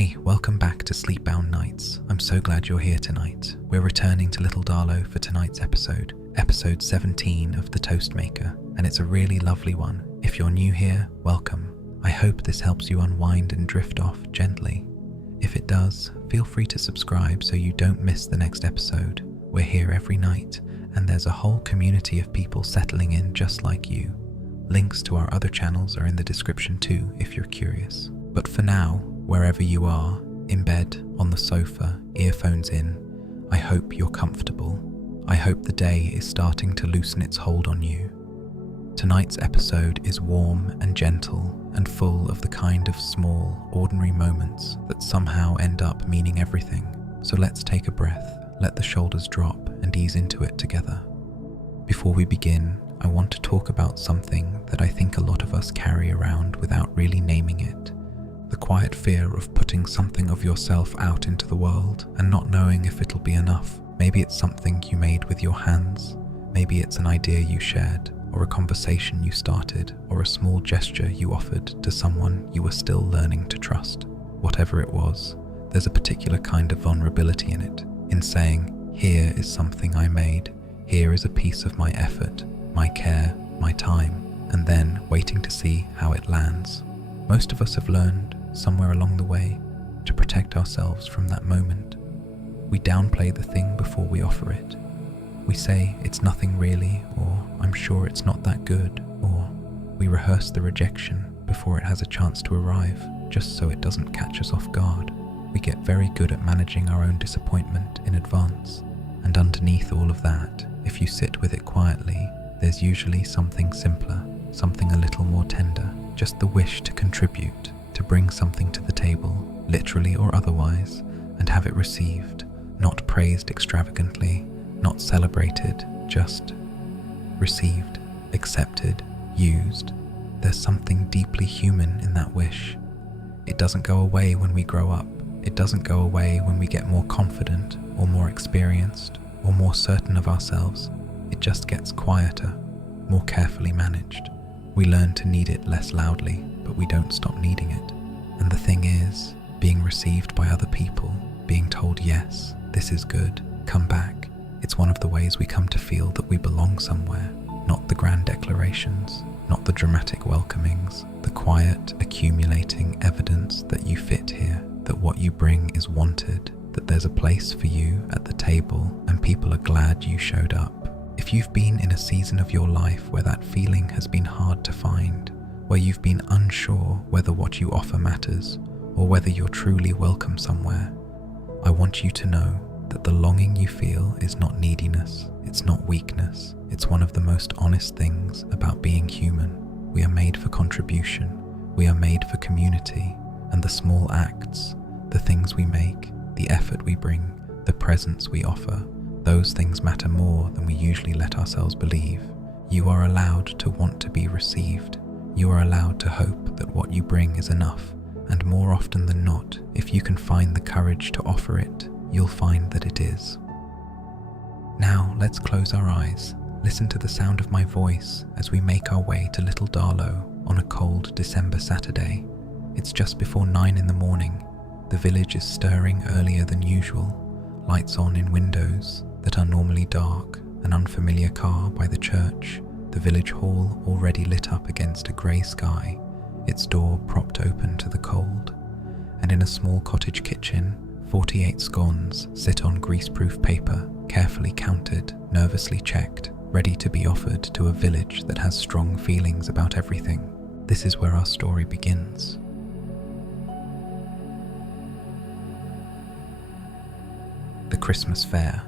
Hey, welcome back to Sleepbound Nights. I'm so glad you're here tonight. We're returning to Little Darlow for tonight's episode 17 of The Toast Maker, and it's a really lovely one. If you're new here, welcome. I hope this helps you unwind and drift off gently. If it does, feel free to subscribe so you don't miss the next episode. We're here every night, and there's a whole community of people settling in just like you. Links to our other channels are in the description too, if you're curious. But for now, wherever you are, in bed, on the sofa, earphones in, I hope you're comfortable. I hope the day is starting to loosen its hold on you. Tonight's episode is warm and gentle and full of the kind of small, ordinary moments that somehow end up meaning everything. So let's take a breath, let the shoulders drop and ease into it together. Before we begin, I want to talk about something that I think a lot of us carry around without really naming it. The quiet fear of putting something of yourself out into the world and not knowing if it'll be enough. Maybe it's something you made with your hands, maybe it's an idea you shared, or a conversation you started, or a small gesture you offered to someone you were still learning to trust. Whatever it was, there's a particular kind of vulnerability in it, in saying, here is something I made, here is a piece of my effort, my care, my time, and then waiting to see how it lands. Most of us have learned, somewhere along the way, to protect ourselves from that moment. We downplay the thing before we offer it. We say it's nothing really, or I'm sure it's not that good, or we rehearse the rejection before it has a chance to arrive, just so it doesn't catch us off guard. We get very good at managing our own disappointment in advance, and underneath all of that, if you sit with it quietly, there's usually something simpler, something a little more tender, just the wish to contribute, to bring something to the table, literally or otherwise, and have it received, not praised extravagantly, not celebrated, just received, accepted, used. There's something deeply human in that wish. It doesn't go away when we grow up. It doesn't go away when we get more confident, or more experienced, or more certain of ourselves. It just gets quieter, more carefully managed. We learn to need it less loudly, but we don't stop needing it. And the thing is, being received by other people, being told yes, this is good, come back, it's one of the ways we come to feel that we belong somewhere. Not the grand declarations, not the dramatic welcomings, the quiet, accumulating evidence that you fit here, that what you bring is wanted, that there's a place for you at the table and people are glad you showed up. If you've been in a season of your life where that feeling has been hard to find, where you've been unsure whether what you offer matters or whether you're truly welcome somewhere, I want you to know that the longing you feel is not neediness, it's not weakness, it's one of the most honest things about being human. We are made for contribution, we are made for community, and the small acts, the things we make, the effort we bring, the presence we offer, those things matter more than we usually let ourselves believe. You are allowed to want to be received. You are allowed to hope that what you bring is enough, and more often than not, if you can find the courage to offer it, you'll find that it is. Now let's close our eyes, listen to the sound of my voice as we make our way to Little Darlow on a cold December Saturday. It's just before 9 in the morning. The village is stirring earlier than usual, lights on in windows that are normally dark, an unfamiliar car by the church, the village hall already lit up against a grey sky, its door propped open to the cold, and in a small cottage kitchen, 48 scones sit on greaseproof paper, carefully counted, nervously checked, ready to be offered to a village that has strong feelings about everything. This is where our story begins. The Christmas fair.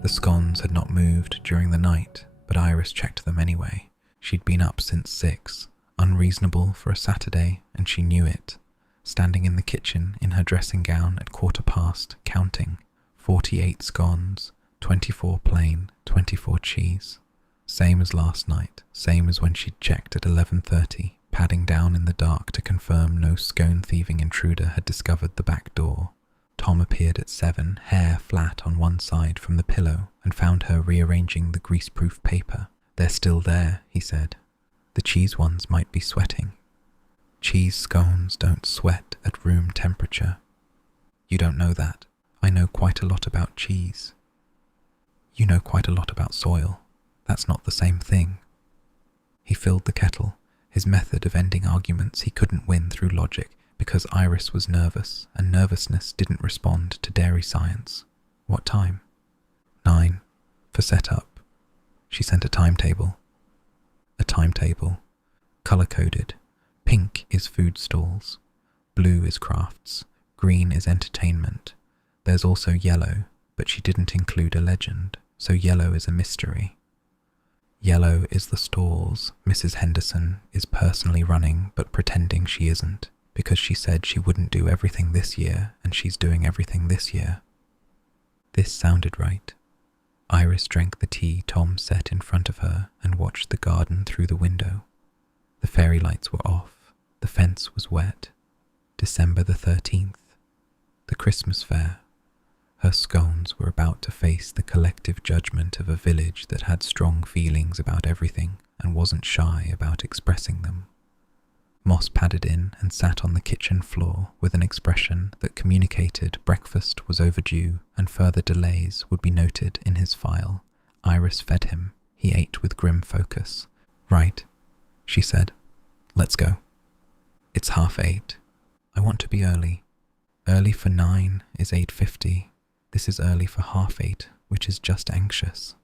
The scones had not moved during the night, but Iris checked them anyway. She'd been up since 6, unreasonable for a Saturday, and she knew it. Standing in the kitchen in her dressing gown at 1:15, counting 48 scones, 24 plain, 24 cheese. Same as last night, same as when she'd checked at 11:30, padding down in the dark to confirm no scone-thieving intruder had discovered the back door. Tom appeared at 7, hair flat on one side from the pillow, and found her rearranging the greaseproof paper. "They're still there," he said. "The cheese ones might be sweating." Cheese scones don't sweat at room temperature. You don't know that. I know quite a lot about cheese. You know quite a lot about soil. That's not the same thing. He filled the kettle, his method of ending arguments he couldn't win through logic because Iris was nervous and nervousness didn't respond to dairy science. What time? 9. For setup. She sent a timetable. A timetable. Colour-coded. Pink is food stalls. Blue is crafts. Green is entertainment. There's also yellow, but she didn't include a legend, so yellow is a mystery. Yellow is the stalls Mrs. Henderson is personally running but pretending she isn't, because she said she wouldn't do everything this year and she's doing everything this year. This sounded right. Iris drank the tea Tom set in front of her and watched the garden through the window. The fairy lights were off. The fence was wet. December the 13th. The Christmas fair. Her scones were about to face the collective judgment of a village that had strong feelings about everything and wasn't shy about expressing them. Moss padded in and sat on the kitchen floor with an expression that communicated breakfast was overdue and further delays would be noted in his file. Iris fed him. He ate with grim focus. "Right," she said. "Let's go." "It's 8:30. I want to be early." "Early for 9 is 8:50. This is early for 8:30, which is just anxious."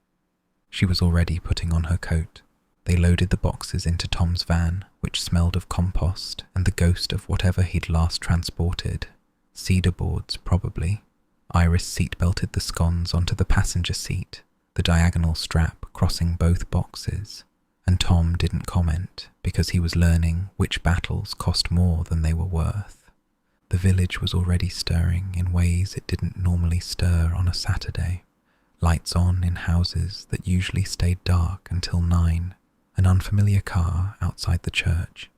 She was already putting on her coat. They loaded the boxes into Tom's van, which smelled of compost and the ghost of whatever he'd last transported. Cedar boards, probably. Iris seatbelted the scones onto the passenger seat, the diagonal strap crossing both boxes, and Tom didn't comment because he was learning which battles cost more than they were worth. The village was already stirring in ways it didn't normally stir on a Saturday. Lights on in houses that usually stayed dark until 9, an unfamiliar car outside the church.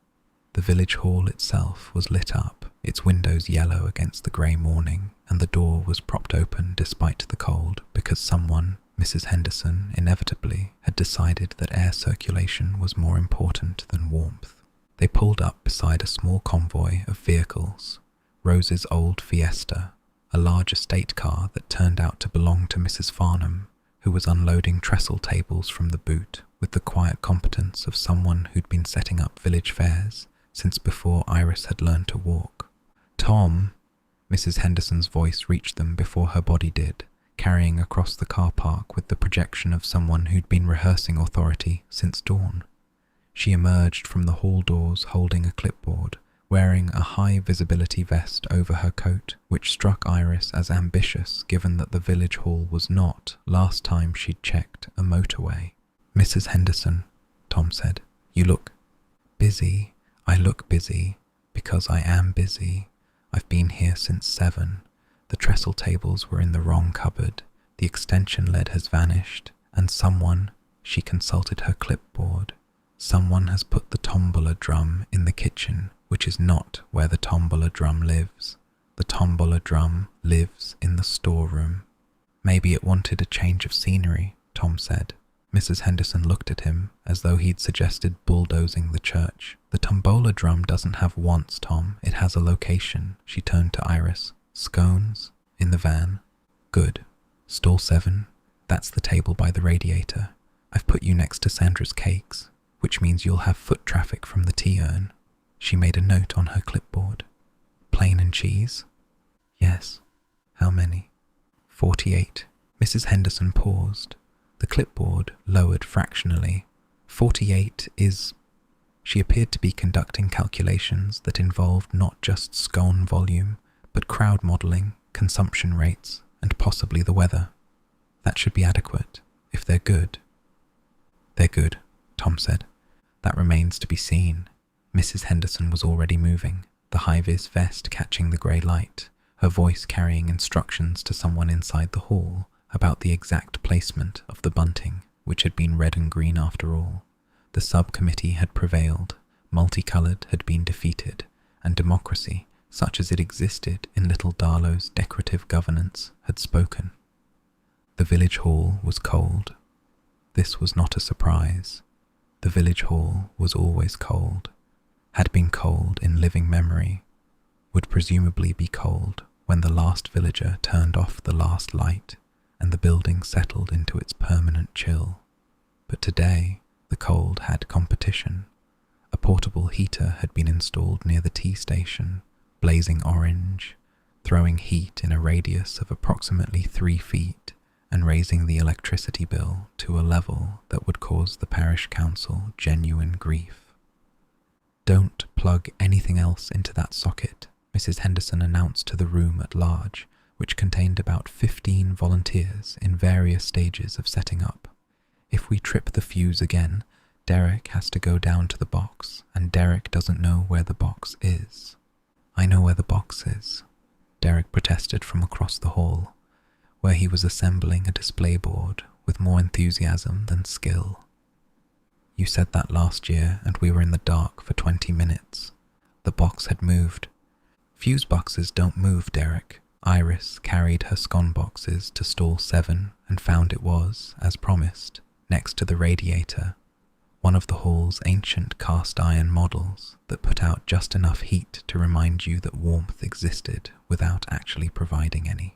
The village hall itself was lit up, its windows yellow against the grey morning, and the door was propped open despite the cold because someone, Mrs. Henderson, inevitably had decided that air circulation was more important than warmth. They pulled up beside a small convoy of vehicles. Rose's old Fiesta, a large estate car that turned out to belong to Mrs. Farnham, who was unloading trestle tables from the boot with the quiet competence of someone who'd been setting up village fairs since before Iris had learned to walk. "Tom!" Mrs. Henderson's voice reached them before her body did, carrying across the car park with the projection of someone who'd been rehearsing authority since dawn. She emerged from the hall doors holding a clipboard, wearing a high-visibility vest over her coat, which struck Iris as ambitious given that the village hall was not, last time she'd checked, a motorway. "Mrs. Henderson," Tom said, "you look busy." "I look busy because I am busy. I've been here since 7. The trestle tables were in the wrong cupboard. The extension lead has vanished, and someone," she consulted her clipboard, "someone has put the tombola drum in the kitchen, which is not where the tombola drum lives. The tombola drum lives in the storeroom." "Maybe it wanted a change of scenery," Tom said. Mrs. Henderson looked at him as though he'd suggested bulldozing the church. "The tombola drum doesn't have wants, Tom. It has a location." She turned to Iris. "Scones? In the van? Good. Stall 7? That's the table by the radiator. I've put you next to Sandra's cakes, which means you'll have foot traffic from the tea urn." She made a note on her clipboard. "Plain and cheese?" "Yes." "How many?" 48. Mrs. Henderson paused. The clipboard lowered fractionally. 48 is... She appeared to be conducting calculations that involved not just scone volume, but crowd modelling, consumption rates, and possibly the weather. "That should be adequate, if they're good." "They're good," Tom said. "That remains to be seen." Mrs. Henderson was already moving, the high-vis vest catching the grey light, her voice carrying instructions to someone inside the hall about the exact placement of the bunting, which had been red and green after all. The subcommittee had prevailed, multicoloured had been defeated, and democracy, such as it existed in little Darlow's decorative governance, had spoken. The village hall was cold. This was not a surprise. The village hall was always cold, had been cold in living memory, would presumably be cold when the last villager turned off the last light and the building settled into its permanent chill. But today, the cold had competition. A portable heater had been installed near the tea station, blazing orange, throwing heat in a radius of approximately 3 feet and raising the electricity bill to a level that would cause the parish council genuine grief. "Don't plug anything else into that socket," Mrs. Henderson announced to the room at large, which contained about 15 volunteers in various stages of setting up. "If we trip the fuse again, Derek has to go down to the box, and Derek doesn't know where the box is." "I know where the box is," Derek protested from across the hall, where he was assembling a display board with more enthusiasm than skill. "You said that last year and we were in the dark for 20 minutes. The box had moved." "Fuse boxes don't move, Derek." Iris carried her scone boxes to stall 7 and found it was, as promised, next to the radiator, one of the hall's ancient cast iron models that put out just enough heat to remind you that warmth existed without actually providing any.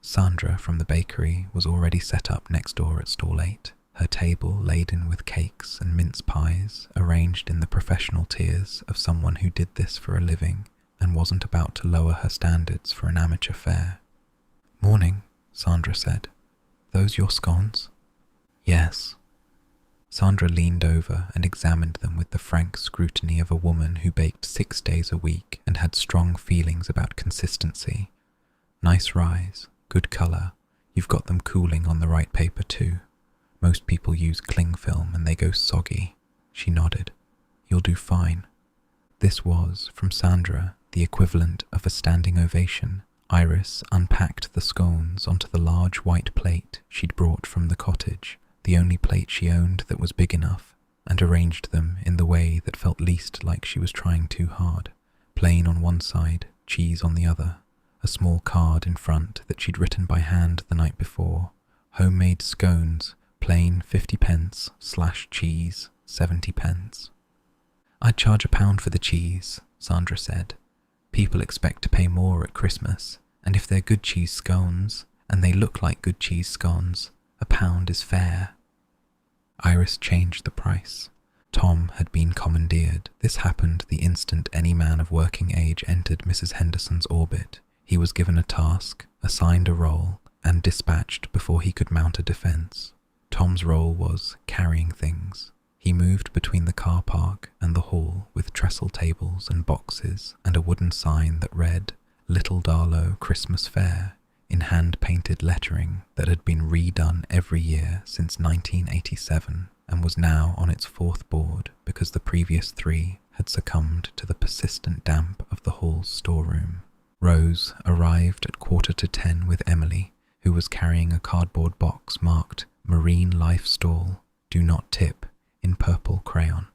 Sandra from the bakery was already set up next door at stall 8, her table laden with cakes and mince pies arranged in the professional tiers of someone who did this for a living and wasn't about to lower her standards for an amateur fair. "Morning," Sandra said. "Those your scones?" "Yes." Sandra leaned over and examined them with the frank scrutiny of a woman who baked 6 days a week and had strong feelings about consistency. "Nice rise, good colour. You've got them cooling on the right paper too. Most people use cling film and they go soggy." She nodded. "You'll do fine." This was, from Sandra, the equivalent of a standing ovation. Iris unpacked the scones onto the large white plate she'd brought from the cottage, the only plate she owned that was big enough, and arranged them in the way that felt least like she was trying too hard. Plain on one side, cheese on the other, a small card in front that she'd written by hand the night before. "Homemade scones, plain 50 pence / cheese 70 pence. "I'd charge £1 for the cheese," Sandra said. "People expect to pay more at Christmas, and if they're good cheese scones, and they look like good cheese scones, £1 is fair." Iris changed the price. Tom had been commandeered. This happened the instant any man of working age entered Mrs. Henderson's orbit. He was given a task, assigned a role, and dispatched before he could mount a defence. Tom's role was carrying things. He moved between the car park and the hall with trestle tables and boxes and a wooden sign that read "Little Darlow Christmas Fair" in hand-painted lettering that had been redone every year since 1987 and was now on its 4th board because the previous 3 had succumbed to the persistent damp of the hall's storeroom. Rose arrived at 9:45 with Emily, who was carrying a cardboard box marked "Marine Life Stall, Do Not Tip" in purple crayon.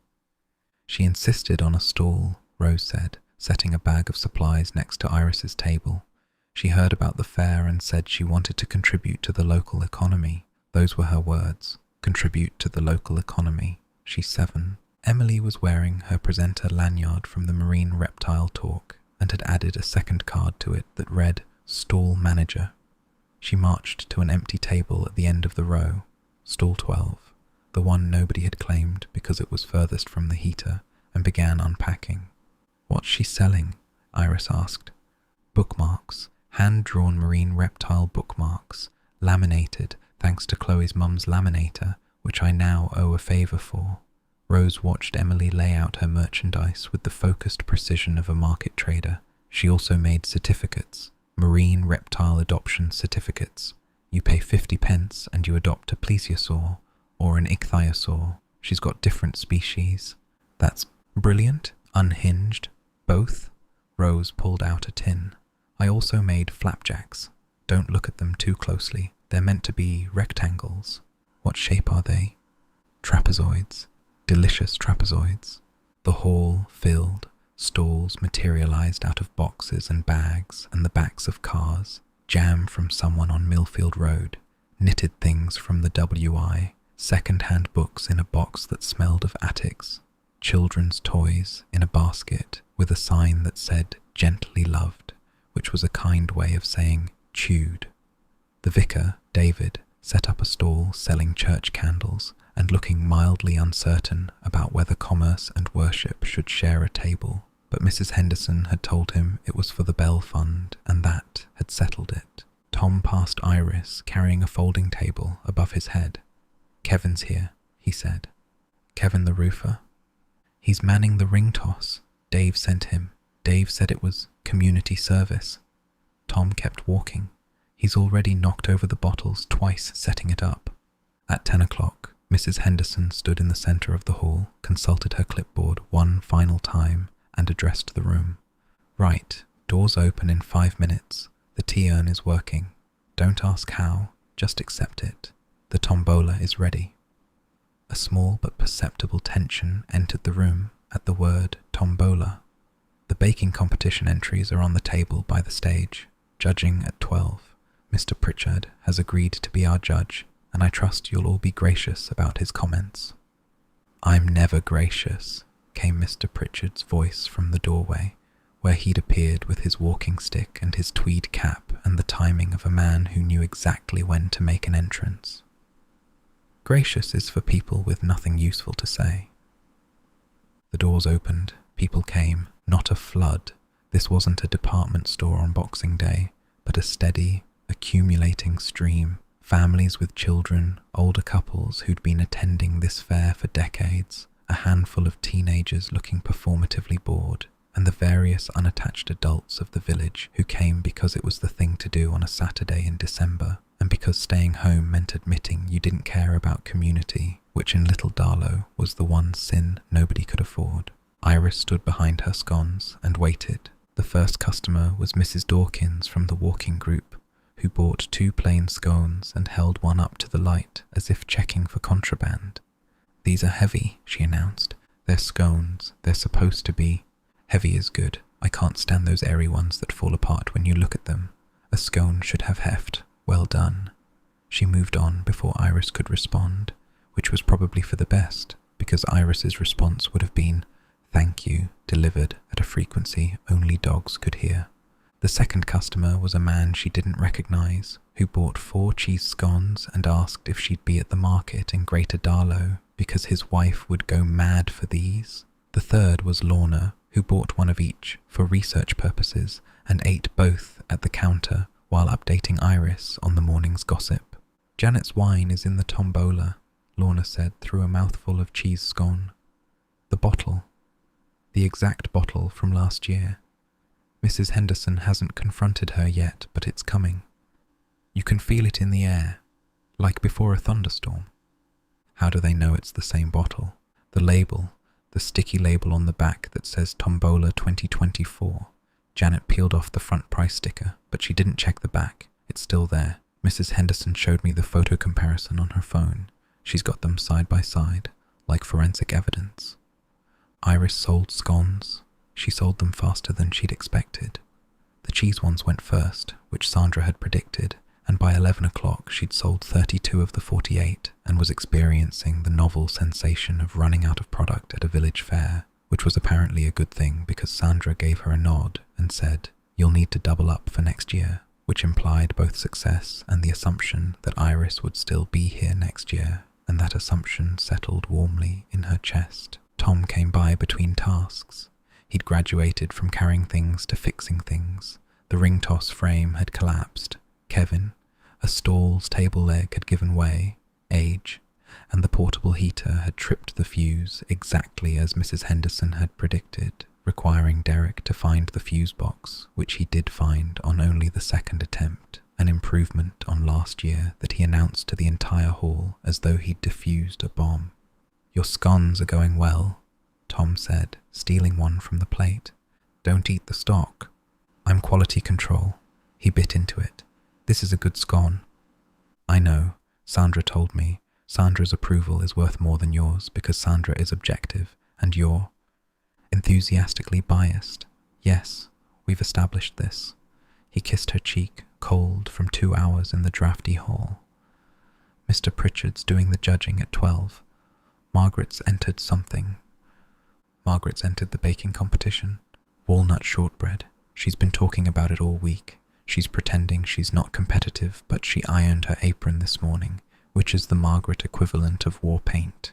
She insisted on a stall, Rose said, setting a bag of supplies next to Iris's table. She heard about the fair and said she wanted to contribute to the local economy. Those were her words. Contribute to the local economy. She's 7. Emily was wearing her presenter lanyard from the Marine Reptile Talk and had added a second card to it that read "Stall Manager." She marched to an empty table at the end of the row, stall 12, the one nobody had claimed because it was furthest from the heater, and began unpacking. "What's she selling?" Iris asked. "Bookmarks, hand-drawn marine reptile bookmarks, laminated thanks to Chloe's mum's laminator, which I now owe a favour for." Rose watched Emily lay out her merchandise with the focused precision of a market trader. She also made certificates, marine reptile adoption certificates. You pay 50 pence and you adopt a plesiosaur or an ichthyosaur. She's got different species. "That's brilliant." "Unhinged." "Both?" Rose pulled out a tin. "I also made flapjacks. Don't look at them too closely. They're meant to be rectangles." "What shape are they?" "Trapezoids. Delicious trapezoids." The hall filled. Stalls materialized out of boxes and bags and the backs of cars. Jam from someone on Millfield Road. Knitted things from the WI. Second-hand books in a box that smelled of attics. Children's toys in a basket with a sign that said "Gently Loved," which was a kind way of saying chewed. The vicar, David, set up a stall selling church candles and looking mildly uncertain about whether commerce and worship should share a table, but Mrs. Henderson had told him it was for the Bell Fund, and that had settled it. Tom passed Iris, carrying a folding table above his head. "Kevin's here," he said. "Kevin the roofer?" "He's manning the ring toss. Dave sent him. Dave said it was community service." Tom kept walking. "He's already knocked over the bottles twice setting it up." At 10 o'clock, Mrs. Henderson stood in the centre of the hall, consulted her clipboard one final time, and addressed the room. "Right, doors open in 5 minutes. The tea urn is working. Don't ask how, just accept it. The tombola is ready." A small but perceptible tension entered the room at the word tombola. "The baking competition entries are on the table by the stage. Judging at 12. Mr. Pritchard has agreed to be our judge, and I trust you'll all be gracious about his comments." "I'm never gracious," came Mr. Pritchard's voice from the doorway, where he'd appeared with his walking stick and his tweed cap and the timing of a man who knew exactly when to make an entrance. "Gracious is for people with nothing useful to say." The doors opened, people came, not a flood. This wasn't a department store on Boxing Day, but a steady, accumulating stream. Families with children, older couples who'd been attending this fair for decades, a handful of teenagers looking performatively bored, and the various unattached adults of the village who came because it was the thing to do on a Saturday in December, and because staying home meant admitting you didn't care about community, which in Little Darlow was the one sin nobody could afford. Iris stood behind her scones and waited. The first customer was Mrs. Dawkins from the walking group, who bought 2 plain scones and held one up to the light as if checking for contraband. "These are heavy," she announced. "They're scones. They're supposed to be. Heavy is good. I can't stand those airy ones that fall apart when you look at them. A scone should have heft. Well done." She moved on before Iris could respond, which was probably for the best, because Iris's response would have been, "Thank you," delivered at a frequency only dogs could hear. The second customer was a man she didn't recognise, who bought 4 cheese scones and asked if she'd be at the market in Greater Darlow because his wife would go mad for these. The third was Lorna, who bought one of each for research purposes and ate both at the counter while updating Iris on the morning's gossip. "Janet's wine is in the tombola," Lorna said through a mouthful of cheese scone. "The bottle. The exact bottle from last year. Mrs. Henderson hasn't confronted her yet, but it's coming. You can feel it in the air, like before a thunderstorm." How do they know it's the same bottle? The label, the sticky label on the back that says Tombola 2024. Janet peeled off the front price sticker, but she didn't check the back. It's still there. Mrs. Henderson showed me the photo comparison on her phone. She's got them side by side, like forensic evidence. Iris sold scones. She sold them faster than she'd expected. The cheese ones went first, which Sandra had predicted, and by 11 o'clock she'd sold 32 of the 48 and was experiencing the novel sensation of running out of product at a village fair, which was apparently a good thing because Sandra gave her a nod and said, "You'll need to double up for next year," which implied both success and the assumption that Iris would still be here next year, and that assumption settled warmly in her chest. Tom came by between tasks. He'd graduated from carrying things to fixing things. The ring toss frame had collapsed. Kevin, a stall's table leg had given way, age, and the portable heater had tripped the fuse exactly as Mrs. Henderson had predicted, requiring Derek to find the fuse box, which he did find on only the second attempt, an improvement on last year that he announced to the entire hall as though he'd defused a bomb. "Your scones are going well," Tom said, stealing one from the plate. "Don't eat the stock." "I'm quality control." He bit into it. "This is a good scone." "I know. Sandra told me. Sandra's approval is worth more than yours because Sandra is objective and you're enthusiastically biased. Yes, we've established this." He kissed her cheek, cold from 2 hours in the drafty hall. "Mr. Pritchard's doing the judging at 12. Margaret's entered the baking competition. Walnut shortbread. She's been talking about it all week. She's pretending she's not competitive, but she ironed her apron this morning, which is the Margaret equivalent of war paint.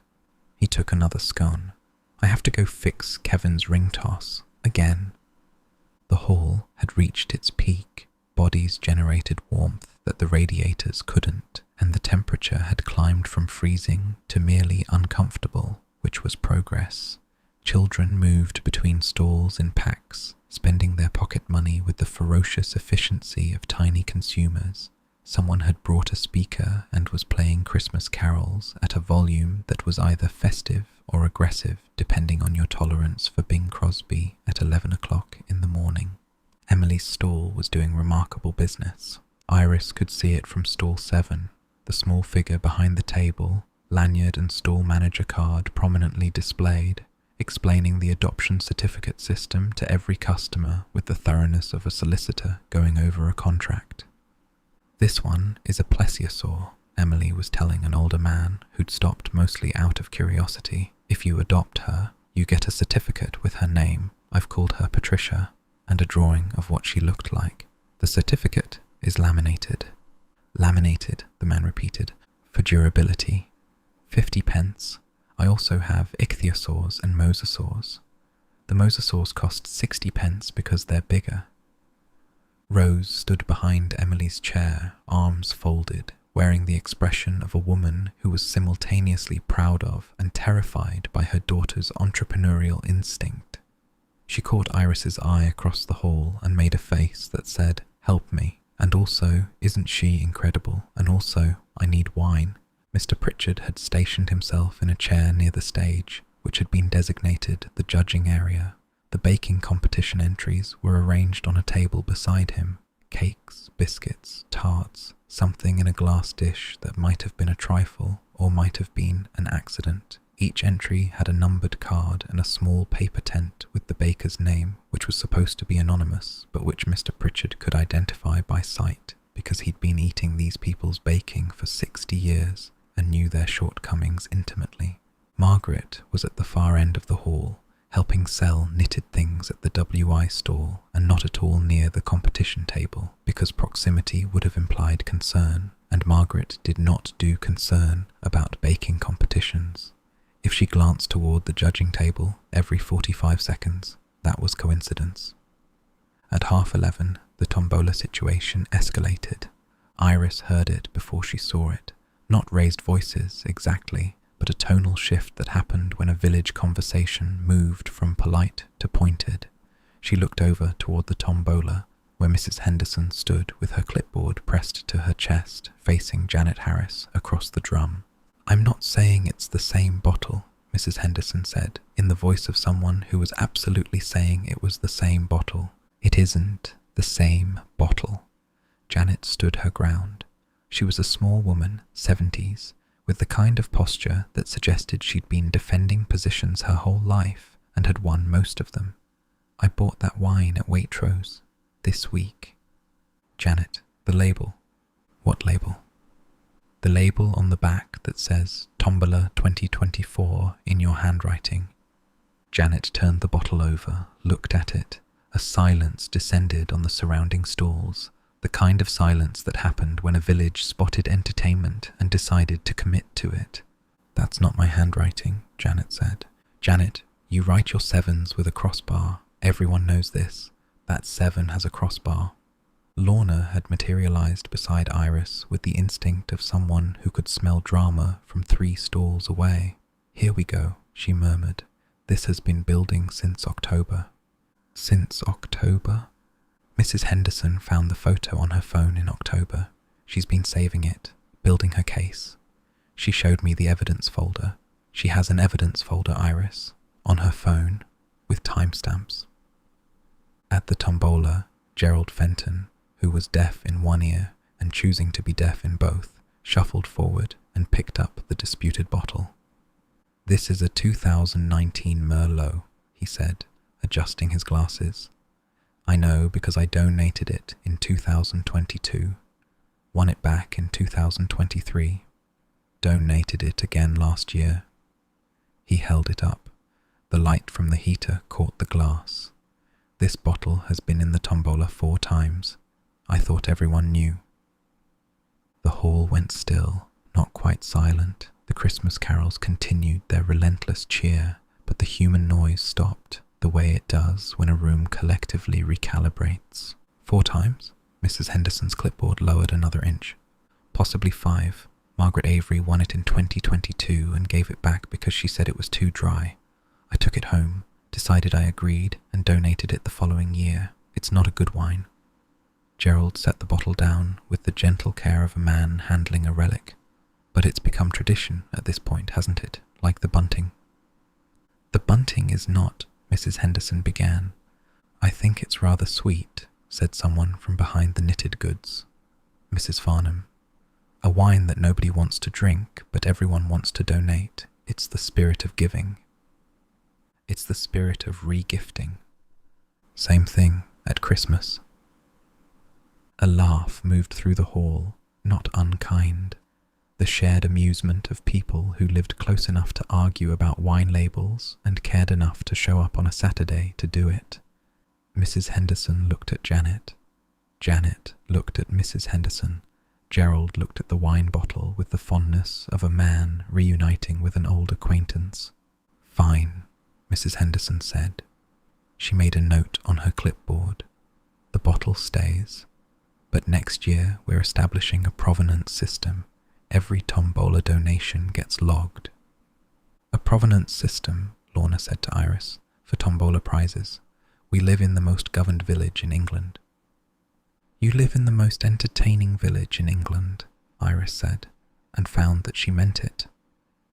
He took another scone. I have to go fix Kevin's ring toss. Again. The hall had reached its peak. Bodies generated warmth that the radiators couldn't, and the temperature had climbed from freezing to merely uncomfortable, which was progress. Children moved between stalls in packs, spending their pocket money with the ferocious efficiency of tiny consumers. Someone had brought a speaker and was playing Christmas carols at a volume that was either festive or aggressive, depending on your tolerance for Bing Crosby at 11 o'clock in the morning. Emily's stall was doing remarkable business. Iris could see it from stall 7, the small figure behind the table, lanyard and stall manager card prominently displayed, explaining the adoption certificate system to every customer with the thoroughness of a solicitor going over a contract. "This one is a plesiosaur," Emily was telling an older man who'd stopped mostly out of curiosity. "If you adopt her, you get a certificate with her name. I've called her Patricia, and a drawing of what she looked like. The certificate is laminated." "Laminated," the man repeated, "for durability. 50 pence. I also have ichthyosaurs and mosasaurs. The mosasaurs cost 60 pence because they're bigger." Rose stood behind Emily's chair, arms folded, wearing the expression of a woman who was simultaneously proud of and terrified by her daughter's entrepreneurial instinct. She caught Iris's eye across the hall and made a face that said, "Help me," and also, "Isn't she incredible?" and also, "I need wine." Mr. Pritchard had stationed himself in a chair near the stage, which had been designated the judging area. The baking competition entries were arranged on a table beside him. Cakes, biscuits, tarts, something in a glass dish that might have been a trifle or might have been an accident. Each entry had a numbered card and a small paper tent with the baker's name, which was supposed to be anonymous, but which Mr. Pritchard could identify by sight because he'd been eating these people's baking for 60 years and knew their shortcomings intimately. Margaret was at the far end of the hall, helping sell knitted things at the WI stall and not at all near the competition table, because proximity would have implied concern, and Margaret did not do concern about baking competitions. If she glanced toward the judging table every 45 seconds, that was coincidence. At 11:30, the tombola situation escalated. Iris heard it before she saw it. Not raised voices, exactly, but a tonal shift that happened when a village conversation moved from polite to pointed. She looked over toward the tombola, where Mrs. Henderson stood with her clipboard pressed to her chest, facing Janet Harris across the drum. "I'm not saying it's the same bottle," Mrs. Henderson said, in the voice of someone who was absolutely saying it was the same bottle. "It isn't the same bottle." Janet stood her ground. She was a small woman, 70s, with the kind of posture that suggested she'd been defending positions her whole life and had won most of them. "I bought that wine at Waitrose this week." "Janet, the label." "What label?" "The label on the back that says Tombola 2024 in your handwriting." Janet turned the bottle over, looked at it. A silence descended on the surrounding stalls, the kind of silence that happened when a village spotted entertainment and decided to commit to it. "That's not my handwriting," Janet said. "Janet, you write your 7s with a crossbar. Everyone knows this. That 7 has a crossbar." Lorna had materialized beside Iris with the instinct of someone who could smell drama from 3 stalls away. "Here we go," she murmured. "This has been building since October." "Since October?" Mrs. Henderson found the photo on her phone in October. She's been saving it, building her case. She showed me the evidence folder. She has an evidence folder, Iris, on her phone, with timestamps. At the tombola, Gerald Fenton, who was deaf in one ear and choosing to be deaf in both, shuffled forward and picked up the disputed bottle. "This is a 2019 Merlot," he said, adjusting his glasses. "I know because I donated it in 2022, won it back in 2023, donated it again last year." He held it up. The light from the heater caught the glass. This bottle has been in the tombola 4 times. I thought everyone knew." The hall went still, not quite silent. The Christmas carols continued their relentless cheer, but the human noise stopped, the way it does when a room collectively recalibrates. 4 times? Mrs. Henderson's clipboard lowered another inch. Possibly 5. Margaret Avery won it in 2022 and gave it back because she said it was too dry. I took it home, decided I agreed, and donated it the following year. It's not a good wine. Gerald set the bottle down with the gentle care of a man handling a relic. But it's become tradition at this point, hasn't it? Like the bunting. "The bunting is not," Mrs. Henderson began. "I think it's rather sweet," said someone from behind the knitted goods. Mrs. Farnham. "A wine that nobody wants to drink, but everyone wants to donate. It's the spirit of giving. It's the spirit of re-gifting." Same thing at Christmas. A laugh moved through the hall, not unkind. The shared amusement of people who lived close enough to argue about wine labels and cared enough to show up on a Saturday to do it. Mrs. Henderson looked at Janet. Janet looked at Mrs. Henderson. Gerald looked at the wine bottle with the fondness of a man reuniting with an old acquaintance. "Fine," Mrs. Henderson said. She made a note on her clipboard. "The bottle stays. But next year we're establishing a provenance system. Every tombola donation gets logged." "A provenance system," Lorna said to Iris, "for tombola prizes. We live in the most governed village in England." "You live in the most entertaining village in England," Iris said, and found that she meant it.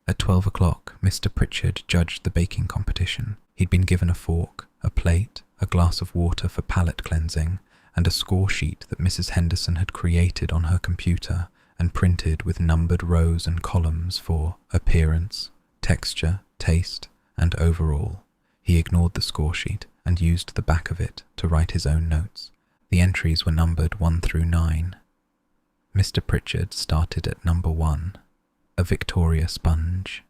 At 12 o'clock, Mr. Pritchard judged the baking competition. He'd been given a fork, a plate, a glass of water for palate cleansing, and a score sheet that Mrs. Henderson had created on her computer and printed with numbered rows and columns for appearance, texture, taste, and overall. He ignored the score sheet and used the back of it to write his own notes. The entries were numbered 1 through 9. Mr. Pritchard started at number 1, a Victoria sponge,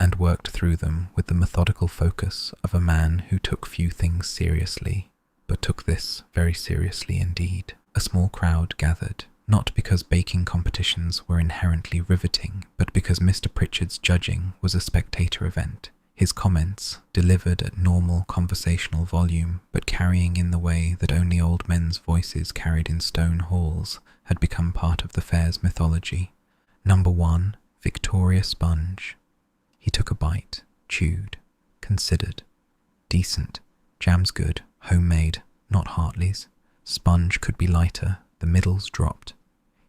and worked through them with the methodical focus of a man who took few things seriously, but took this very seriously indeed. A small crowd gathered, not because baking competitions were inherently riveting, but because Mr. Pritchard's judging was a spectator event. His comments, delivered at normal conversational volume, but carrying in the way that only old men's voices carried in stone halls, had become part of the fair's mythology. Number 1, Victoria sponge. He took a bite, chewed, considered. Decent. Jam's good. Homemade, not Hartley's. Sponge could be lighter. The middles dropped.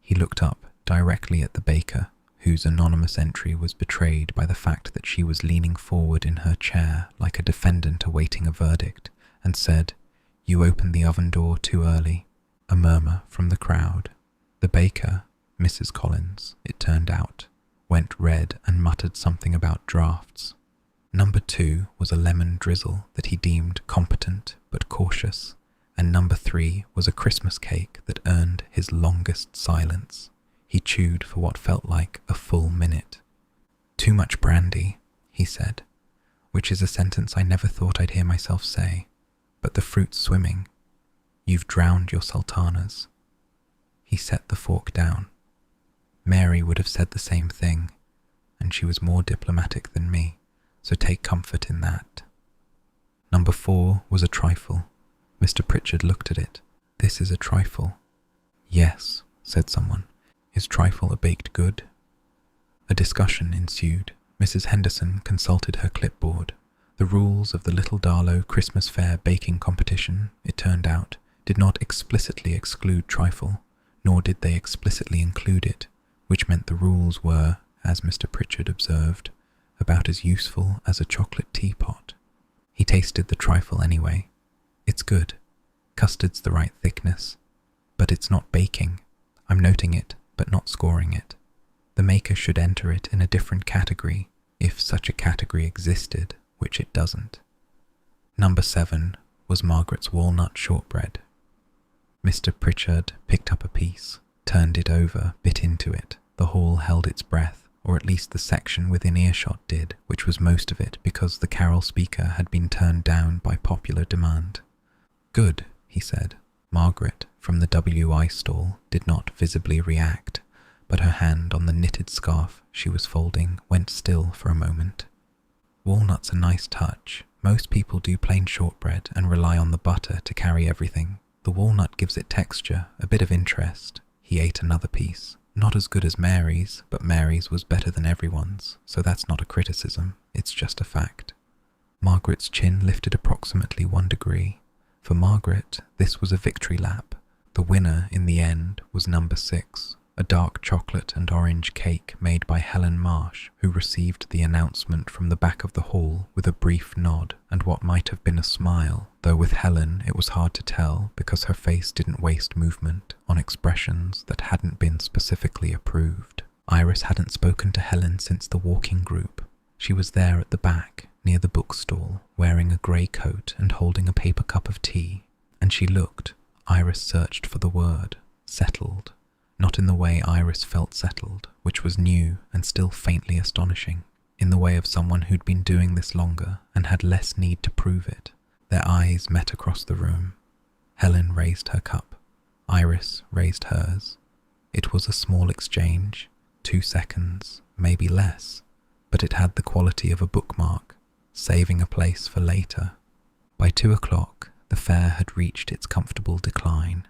He looked up directly at the baker, whose anonymous entry was betrayed by the fact that she was leaning forward in her chair like a defendant awaiting a verdict, and said, "You opened the oven door too early." A murmur from the crowd. The baker, Mrs. Collins, it turned out, went red and muttered something about drafts. Number 2 was a lemon drizzle that he deemed competent but cautious, and number 3 was a Christmas cake that earned his longest silence. He chewed for what felt like a full minute. "Too much brandy," he said, which is a sentence I never thought I'd hear myself say. "But the fruit's swimming. You've drowned your sultanas." He set the fork down. Mary would have said the same thing, and she was more diplomatic than me, so take comfort in that. Number 4 was a trifle. Mr. Pritchard looked at it. "This is a trifle." "Yes," said someone. "Is trifle a baked good?" A discussion ensued. Mrs. Henderson consulted her clipboard. The rules of the Little Darlow Christmas Fair baking competition, it turned out, did not explicitly exclude trifle, nor did they explicitly include it, which meant the rules were, as Mr. Pritchard observed, about as useful as a chocolate teapot. He tasted the trifle anyway. "It's good. Custard's the right thickness. But it's not baking. I'm noting it, but not scoring it. The maker should enter it in a different category, if such a category existed, which it doesn't." Number 7 was Margaret's walnut shortbread. Mr. Pritchard picked up a piece, turned it over, bit into it. The hall held its breath, or at least the section within earshot did, which was most of it because the carol speaker had been turned down by popular demand. Good, he said. Margaret, from the WI stall, did not visibly react, but her hand on the knitted scarf she was folding went still for a moment. Walnut's a nice touch. Most people do plain shortbread and rely on the butter to carry everything. The walnut gives it texture, a bit of interest. He ate another piece. Not as good as Mary's, but Mary's was better than everyone's, so that's not a criticism, it's just a fact. Margaret's chin lifted approximately 1 degree. For Margaret, this was a victory lap. The winner, in the end, was number 6, a dark chocolate and orange cake made by Helen Marsh, who received the announcement from the back of the hall with a brief nod and what might have been a smile, though with Helen it was hard to tell because her face didn't waste movement on expressions that hadn't been specifically approved. Iris hadn't spoken to Helen since the walking group. She was there at the back, near the bookstall, wearing a grey coat and holding a paper cup of tea, and she looked. Iris searched for the word, settled. Not in the way Iris felt settled, which was new and still faintly astonishing, in the way of someone who'd been doing this longer and had less need to prove it. Their eyes met across the room. Helen raised her cup. Iris raised hers. It was a small exchange, 2 seconds, maybe less, but it had the quality of a bookmark, saving a place for later. By 2 o'clock, the fare had reached its comfortable decline.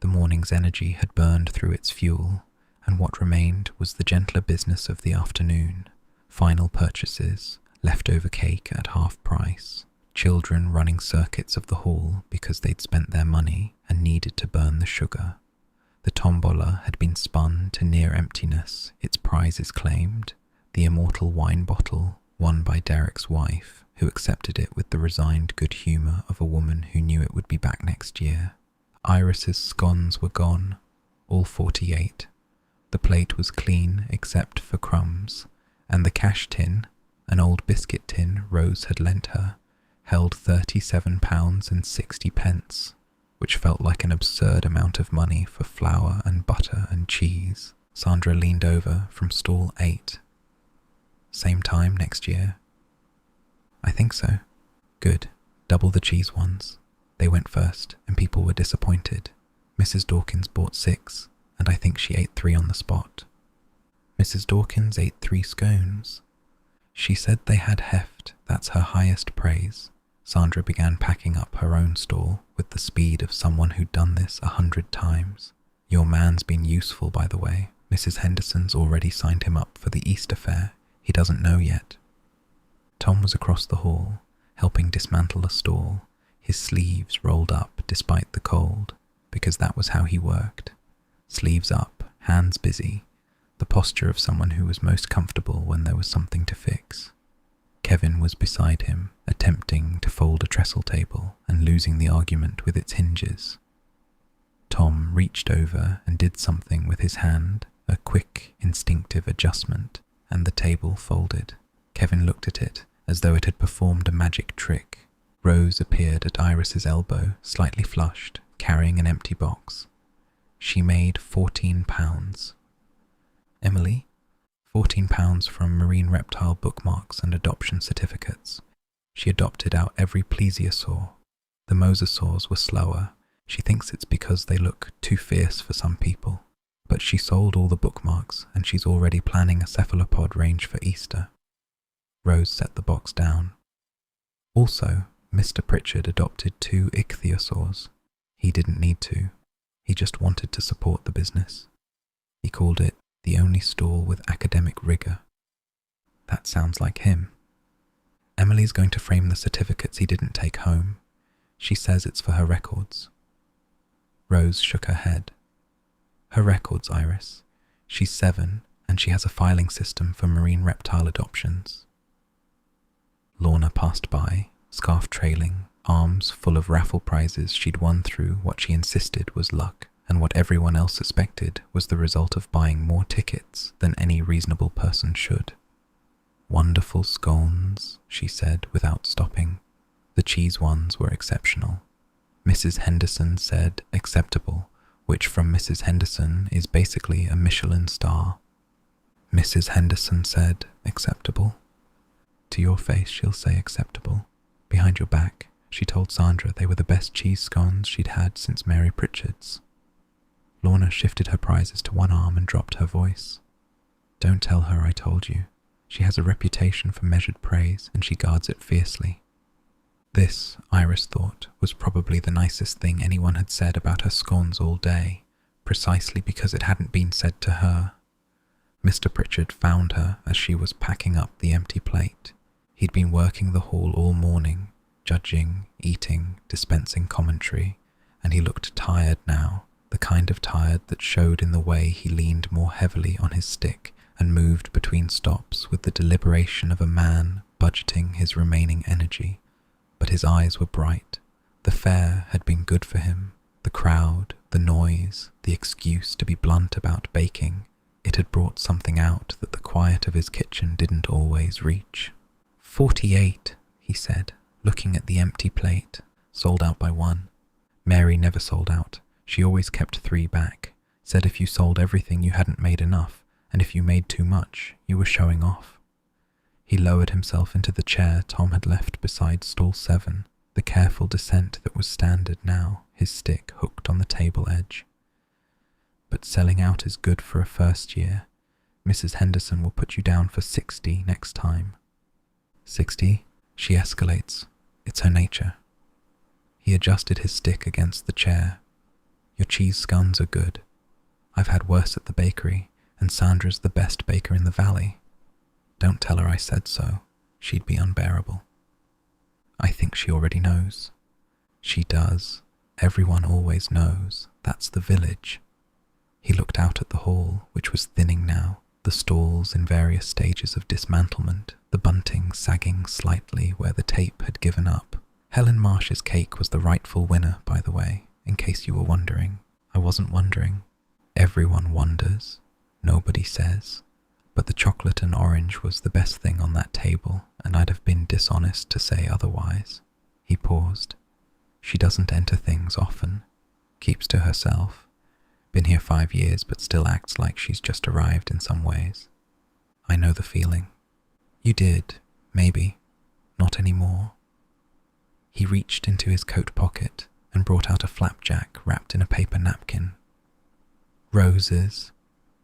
The morning's energy had burned through its fuel, and what remained was the gentler business of the afternoon. Final purchases, leftover cake at half price, children running circuits of the hall because they'd spent their money and needed to burn the sugar. The tombola had been spun to near emptiness, its prizes claimed, the immortal wine bottle won by Derek's wife, who accepted it with the resigned good humour of a woman who knew it would be back next year. Iris's scones were gone, all 48. The plate was clean except for crumbs, and the cash tin, an old biscuit tin Rose had lent her, held £37.60, which felt like an absurd amount of money for flour and butter and cheese. Sandra leaned over from stall 8. Same time next year? I think so. Good. Double the cheese ones. They went first, and people were disappointed. Mrs. Dawkins bought 6, and I think she ate 3 on the spot. Mrs. Dawkins ate 3 scones. She said they had heft, that's her highest praise. Sandra began packing up her own stall with the speed of someone who'd done this 100 times. Your man's been useful, by the way. Mrs. Henderson's already signed him up for the Easter fair. He doesn't know yet. Tom was across the hall, helping dismantle a stall, his sleeves rolled up despite the cold, because that was how he worked. Sleeves up, hands busy, the posture of someone who was most comfortable when there was something to fix. Kevin was beside him, attempting to fold a trestle table and losing the argument with its hinges. Tom reached over and did something with his hand, a quick, instinctive adjustment, and the table folded. Kevin looked at it as though it had performed a magic trick. Rose appeared at Iris's elbow, slightly flushed, carrying an empty box. She made £14. Emily? £14 from marine reptile bookmarks and adoption certificates. She adopted out every plesiosaur. The mosasaurs were slower. She thinks it's because they look too fierce for some people. But she sold all the bookmarks, and she's already planning a cephalopod range for Easter. Rose set the box down. Also, Mr. Pritchard adopted 2 ichthyosaurs. He didn't need to. He just wanted to support the business. He called it the only stall with academic rigour. That sounds like him. Emily's going to frame the certificates he didn't take home. She says it's for her records. Rose shook her head. Her records, Iris. She's 7, and she has a filing system for marine reptile adoptions. Lorna passed by, scarf trailing, arms full of raffle prizes she'd won through what she insisted was luck, and what everyone else suspected was the result of buying more tickets than any reasonable person should. Wonderful scones, she said without stopping. The cheese ones were exceptional. Mrs. Henderson said acceptable, which from Mrs. Henderson is basically a Michelin star. Mrs. Henderson said acceptable. To your face she'll say acceptable. Behind your back, She told Sandra they were the best cheese scones she'd had since Mary Pritchard's. Lorna shifted her prizes to one arm and dropped her voice. Don't tell her I told you. She has a reputation for measured praise, and she guards it fiercely. This, Iris thought, was probably the nicest thing anyone had said about her scones all day, precisely because it hadn't been said to her. Mr. Pritchard found her as she was packing up the empty plate. He'd been working the hall all morning, judging, eating, dispensing commentary, and he looked tired now, the kind of tired that showed in the way he leaned more heavily on his stick and moved between stops with the deliberation of a man budgeting his remaining energy. But his eyes were bright. The fare had been good for him. The crowd, the noise, the excuse to be blunt about baking. It had brought something out that the quiet of his kitchen didn't always reach. 48, he said, looking at the empty plate, sold out by one. Mary never sold out. She always kept 3 back, said if you sold everything you hadn't made enough, and if you made too much, you were showing off. He lowered himself into the chair Tom had left beside stall 7, the careful descent that was standard now, his stick hooked on the table edge. But selling out is good for a first year. Mrs. Henderson will put you down for 60 next time. 60? She escalates. It's her nature. He adjusted his stick against the chair. Your cheese scones are good. I've had worse at the bakery, and Sandra's the best baker in the valley. Don't tell her I said so. She'd be unbearable. I think she already knows. She does. Everyone always knows. That's the village. He looked out at the hall, which was thinning now, the stalls in various stages of dismantlement, the bunting sagging slightly where the tape had given up. Helen Marsh's cake was the rightful winner, by the way, in case you were wondering. I wasn't wondering. Everyone wonders. Nobody says. But the chocolate and orange was the best thing on that table, and I'd have been dishonest to say otherwise. He paused. She doesn't enter things often. Keeps to herself. Been here 5 years, but still acts like she's just arrived in some ways. I know the feeling. You did, maybe. Not anymore. He reached into his coat pocket and brought out a flapjack wrapped in a paper napkin. Roses,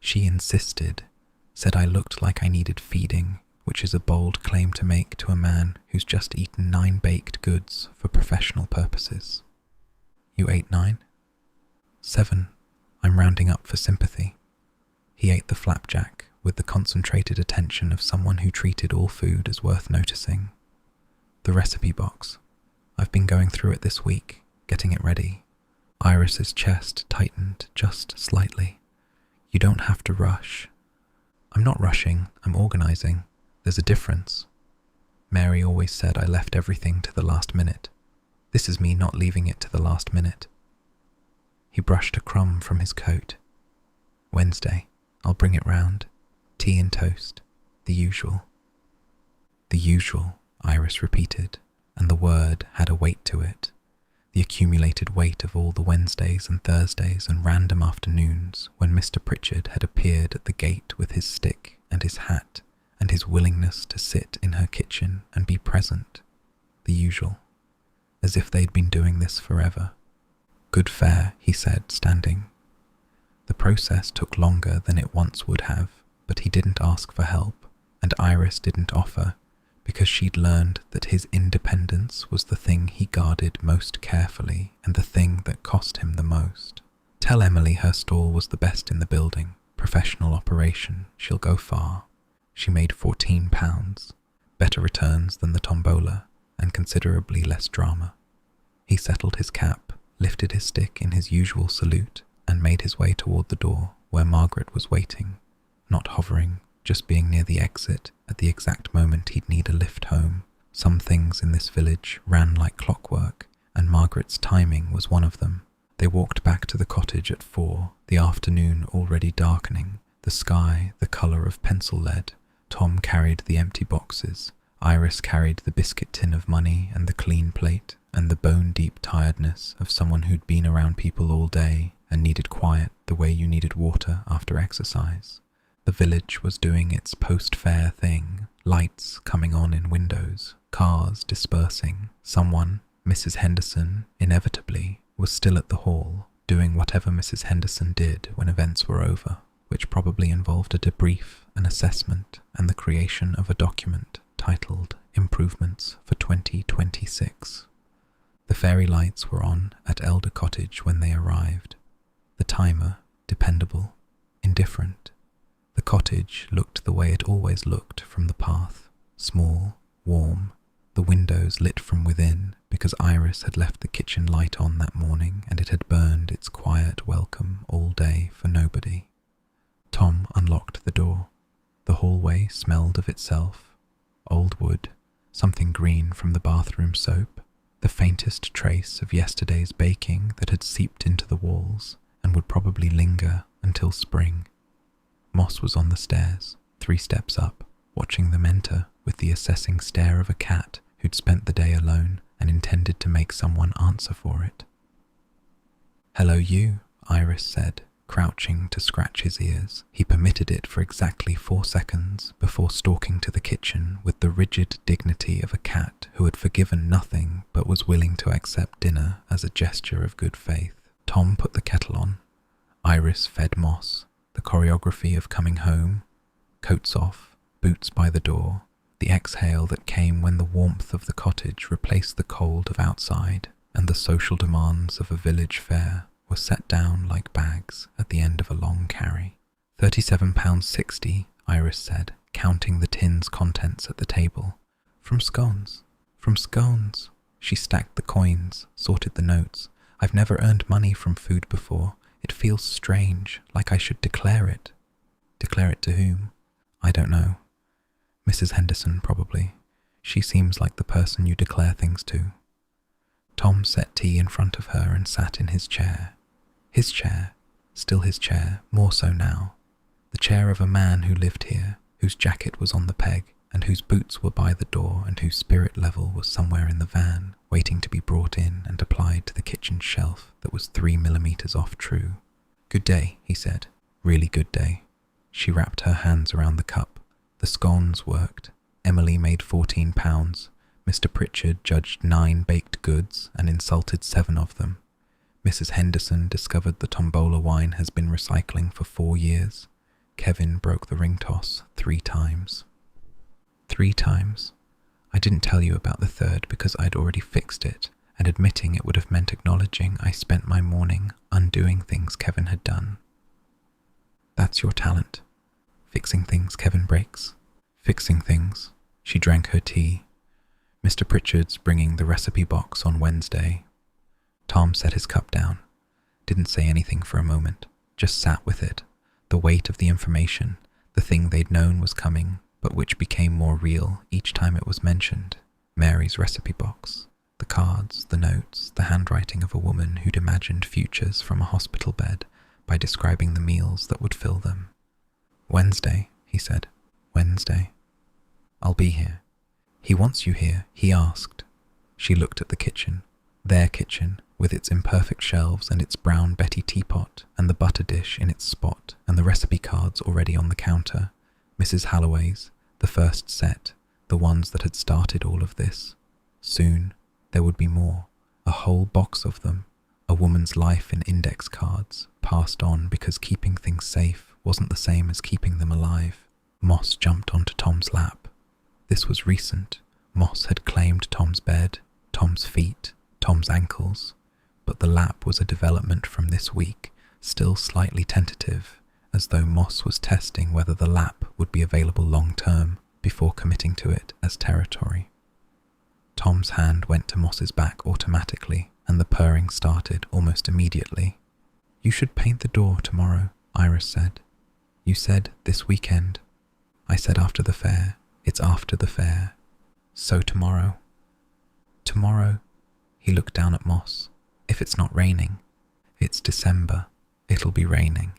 she insisted, said I looked like I needed feeding, which is a bold claim to make to a man who's just eaten 9 baked goods for professional purposes. You ate 9? 7. I'm rounding up for sympathy. He ate the flapjack with the concentrated attention of someone who treated all food as worth noticing. The recipe box. I've been going through it this week, getting it ready. Iris's chest tightened just slightly. You don't have to rush. I'm not rushing, I'm organising. There's a difference. Mary always said I left everything to the last minute. This is me not leaving it to the last minute. He brushed a crumb from his coat. Wednesday, I'll bring it round. Tea and toast. The usual. The usual, Iris repeated, and the word had a weight to it. The accumulated weight of all the Wednesdays and Thursdays and random afternoons when Mr. Pritchard had appeared at the gate with his stick and his hat and his willingness to sit in her kitchen and be present. The usual. As if they'd been doing this forever. Good fare, he said, standing. The process took longer than it once would have, but he didn't ask for help, and Iris didn't offer, because she'd learned that his independence was the thing he guarded most carefully and the thing that cost him the most. Tell Emily her stall was the best in the building. Professional operation. She'll go far. She made £14, better returns than the tombola, and considerably less drama. He settled his cap, lifted his stick in his usual salute, and made his way toward the door where Margaret was waiting, not hovering, just being near the exit at the exact moment he'd need a lift home. Some things in this village ran like clockwork, and Margaret's timing was one of them. They walked back to the cottage at 4, the afternoon already darkening, the sky the colour of pencil lead. Tom carried the empty boxes, Iris carried the biscuit tin of money and the clean plate, and the bone-deep tiredness of someone who'd been around people all day and needed quiet the way you needed water after exercise. The village was doing its post-fair thing, lights coming on in windows, cars dispersing, someone, Mrs. Henderson, inevitably, was still at the hall, doing whatever Mrs. Henderson did when events were over, which probably involved a debrief, an assessment, and the creation of a document titled Improvements for 2026. The fairy lights were on at Elder Cottage when they arrived. The timer, dependable, indifferent. The cottage looked the way it always looked from the path, small, warm, the windows lit from within because Iris had left the kitchen light on that morning and it had burned its quiet welcome all day for nobody. Tom unlocked the door. The hallway smelled of itself, old wood, something green from the bathroom soap, the faintest trace of yesterday's baking that had seeped into the walls and would probably linger until spring. Moss was on the stairs, 3 steps up, watching them enter with the assessing stare of a cat who'd spent the day alone and intended to make someone answer for it. "Hello you," Iris said, crouching to scratch his ears. He permitted it for exactly 4 seconds before stalking to the kitchen with the rigid dignity of a cat who had forgiven nothing but was willing to accept dinner as a gesture of good faith. Tom put the kettle on. Iris fed Moss, the choreography of coming home, coats off, boots by the door, the exhale that came when the warmth of the cottage replaced the cold of outside, and the social demands of a village fair were set down like bags at the end of a long carry. £37.60, Iris said, counting the tin's contents at the table. From scones. From scones. She stacked the coins, sorted the notes. I've never earned money from food before. It feels strange, like I should declare it. Declare it to whom? I don't know. Mrs. Henderson, probably. She seems like the person you declare things to. Tom set tea in front of her and sat in his chair. His chair, still his chair, more so now. The chair of a man who lived here, whose jacket was on the peg, and whose boots were by the door, and whose spirit level was somewhere in the van, waiting to be brought in and applied to the kitchen shelf that was 3 millimeters off true. Good day, he said. Really good day. She wrapped her hands around the cup. The scones worked. Emily made £14. Mr. Pritchard judged 9 baked goods and insulted 7 of them. Mrs. Henderson discovered the tombola wine has been recycling for 4 years. Kevin broke the ring toss 3 times. 3 times. I didn't tell you about the 3rd because I'd already fixed it, and admitting it would have meant acknowledging I spent my morning undoing things Kevin had done. That's your talent. Fixing things Kevin breaks. Fixing things. She drank her tea. Mr. Pritchard's bringing the recipe box on Wednesday. Tom set his cup down. Didn't say anything for a moment. Just sat with it. The weight of the information, the thing they'd known was coming, but which became more real each time it was mentioned. Mary's recipe box. The cards, the notes, the handwriting of a woman who'd imagined futures from a hospital bed by describing the meals that would fill them. Wednesday, he said. Wednesday. I'll be here. He wants you here, he asked. She looked at the kitchen. Their kitchen, with its imperfect shelves and its brown Betty teapot and the butter dish in its spot and the recipe cards already on the counter. Mrs. Halloway's, the first set, the ones that had started all of this. Soon, there would be more, a whole box of them, a woman's life in index cards, passed on because keeping things safe wasn't the same as keeping them alive. Moss jumped onto Tom's lap. This was recent. Moss had claimed Tom's bed, Tom's feet, Tom's ankles, but the lap was a development from this week, still slightly tentative, as though Moss was testing whether the lap would be available long-term before committing to it as territory. Tom's hand went to Moss's back automatically, and the purring started almost immediately. You should paint the door tomorrow, Iris said. You said this weekend. I said after the fair. It's after the fair. So tomorrow. Tomorrow. He looked down at Moss. If it's not raining. It's December. It'll be raining.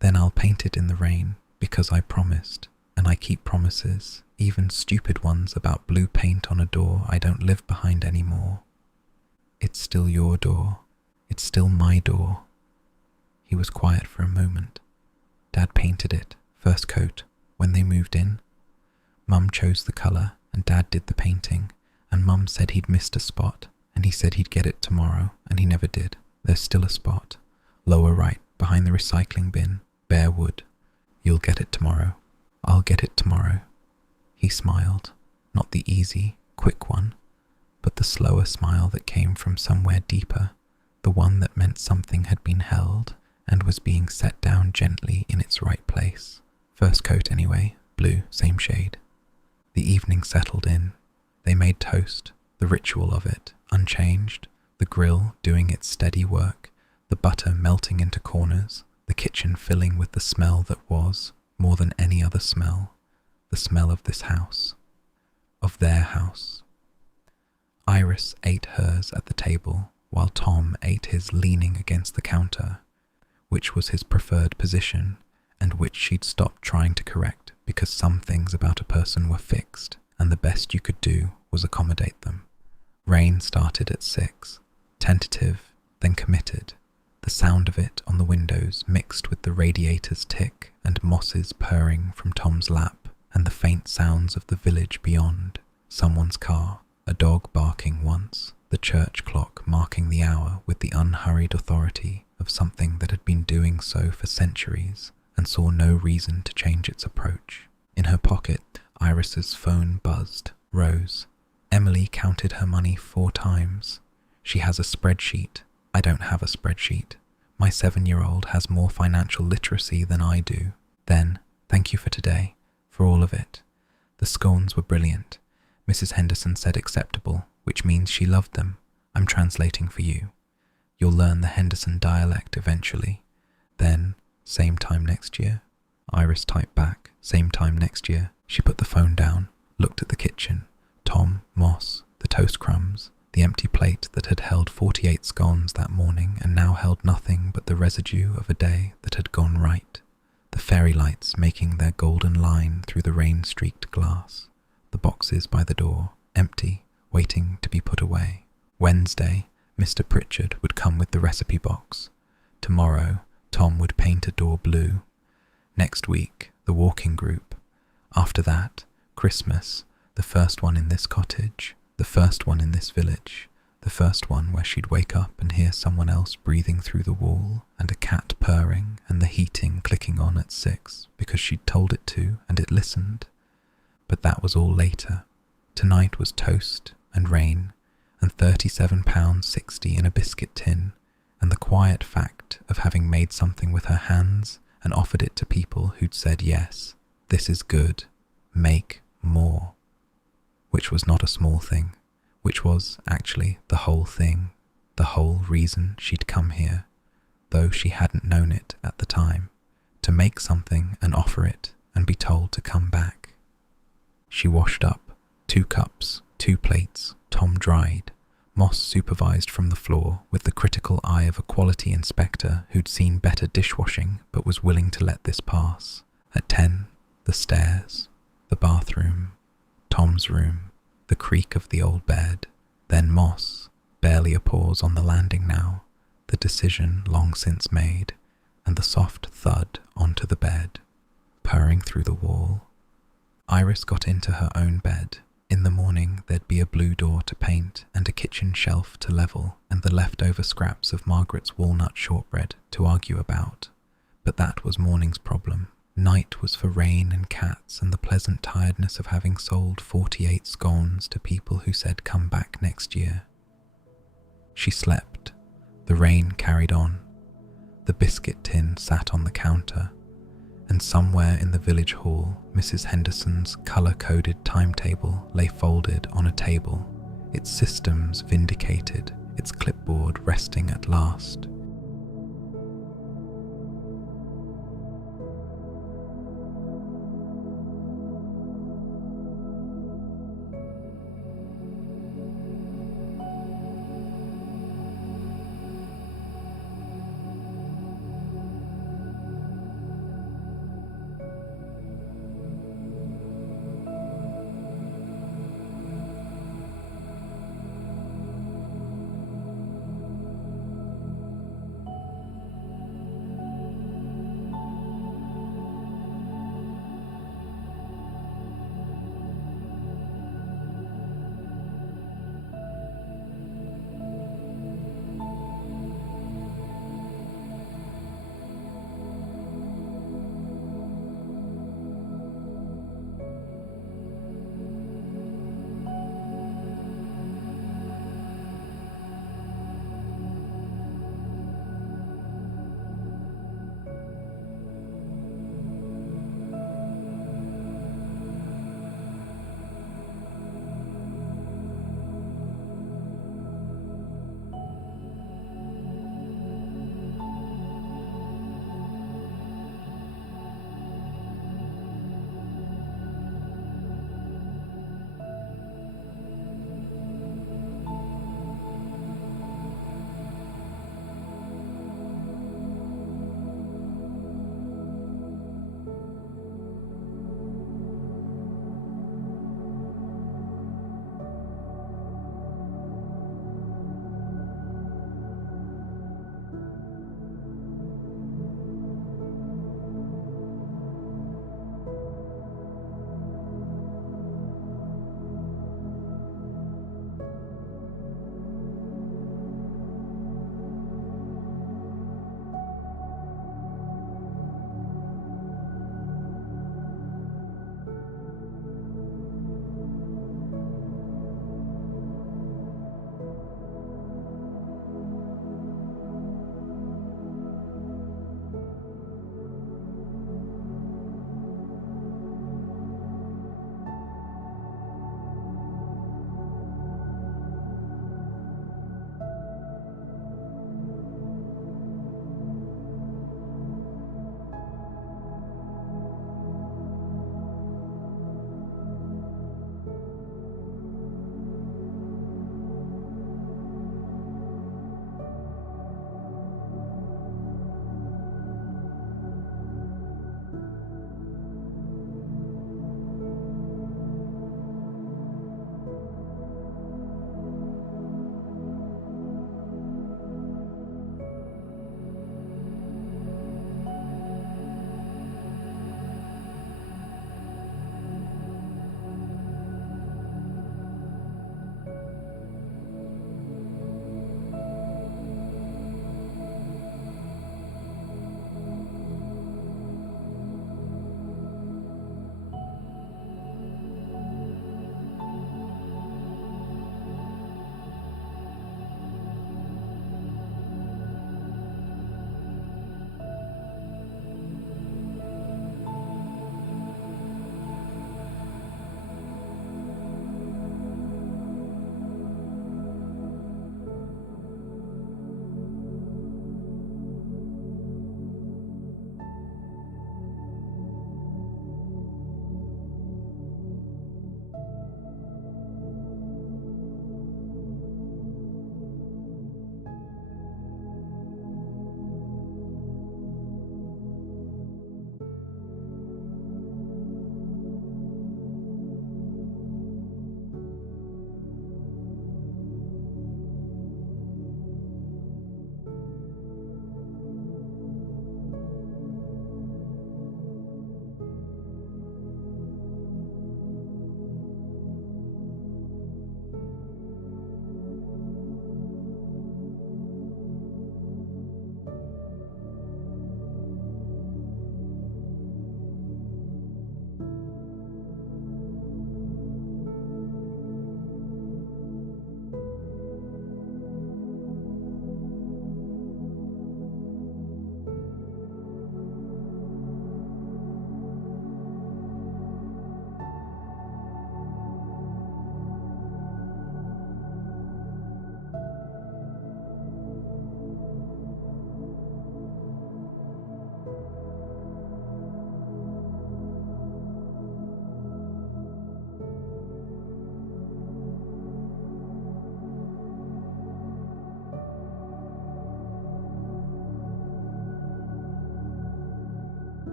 Then I'll paint it in the rain, because I promised, and I keep promises, even stupid ones about blue paint on a door I don't live behind anymore. It's still your door. It's still my door. He was quiet for a moment. Dad painted it, first coat, when they moved in. Mum chose the colour, and Dad did the painting, and Mum said he'd missed a spot, and he said he'd get it tomorrow, and he never did. There's still a spot. Lower right, behind the recycling bin. Bare wood. You'll get it tomorrow. I'll get it tomorrow. He smiled. Not the easy, quick one, but the slower smile that came from somewhere deeper, the one that meant something had been held and was being set down gently in its right place. First coat anyway, blue, same shade. The evening settled in. They made toast, the ritual of it, unchanged, the grill doing its steady work, the butter melting into corners, the kitchen filling with the smell that was, more than any other smell, the smell of this house, of their house. Iris ate hers at the table, while Tom ate his leaning against the counter, which was his preferred position, and which she'd stopped trying to correct because some things about a person were fixed, and the best you could do was accommodate them. Rain started at 6, tentative, then committed. The sound of it on the windows mixed with the radiator's tick and Moss's purring from Tom's lap, and the faint sounds of the village beyond, someone's car, a dog barking once, the church clock marking the hour with the unhurried authority of something that had been doing so for centuries and saw no reason to change its approach. In her pocket, Iris's phone buzzed, rose. Emily counted her money 4 times. She has a spreadsheet. I don't have a spreadsheet. My 7-year-old has more financial literacy than I do. Then, thank you for today, for all of it. The scones were brilliant. Mrs. Henderson said acceptable, which means she loved them. I'm translating for you. You'll learn the Henderson dialect eventually. Then, same time next year. Iris typed back, same time next year. She put the phone down, looked at the kitchen. Tom, Moss, the toast crumbs, the empty plate that had held 48 scones that morning and now held nothing but the residue of a day that had gone right. The fairy lights making their golden line through the rain-streaked glass. The boxes by the door, empty, waiting to be put away. Wednesday, Mr. Pritchard would come with the recipe box. Tomorrow, Tom would paint a door blue. Next week, the walking group. After that, Christmas, the first one in this cottage, the first one in this village, the first one where she'd wake up and hear someone else breathing through the wall and a cat purring and the heating clicking on at 6 because she'd told it to and it listened. But that was all later. Tonight was toast and rain and £37.60 in a biscuit tin, and the quiet fact of having made something with her hands and offered it to people who'd said yes, this is good, make more. Which was not a small thing, which was actually the whole thing, the whole reason she'd come here, though she hadn't known it at the time, to make something and offer it and be told to come back. She washed up, 2 cups, 2 plates, Tom dried. Moss supervised from the floor with the critical eye of a quality inspector who'd seen better dishwashing but was willing to let this pass. At 10, the stairs, the bathroom, Tom's room, the creak of the old bed, then Moss, barely a pause on the landing now, the decision long since made, and the soft thud onto the bed, purring through the wall. Iris got into her own bed. In the morning there'd be a blue door to paint and a kitchen shelf to level and the leftover scraps of Margaret's walnut shortbread to argue about. But that was morning's problem. Night was for rain and cats and the pleasant tiredness of having sold 48 scones to people who said come back next year. She slept. The rain carried on. The biscuit tin sat on the counter, and somewhere in the village hall, Mrs. Henderson's colour-coded timetable lay folded on a table, its systems vindicated, its clipboard resting at last.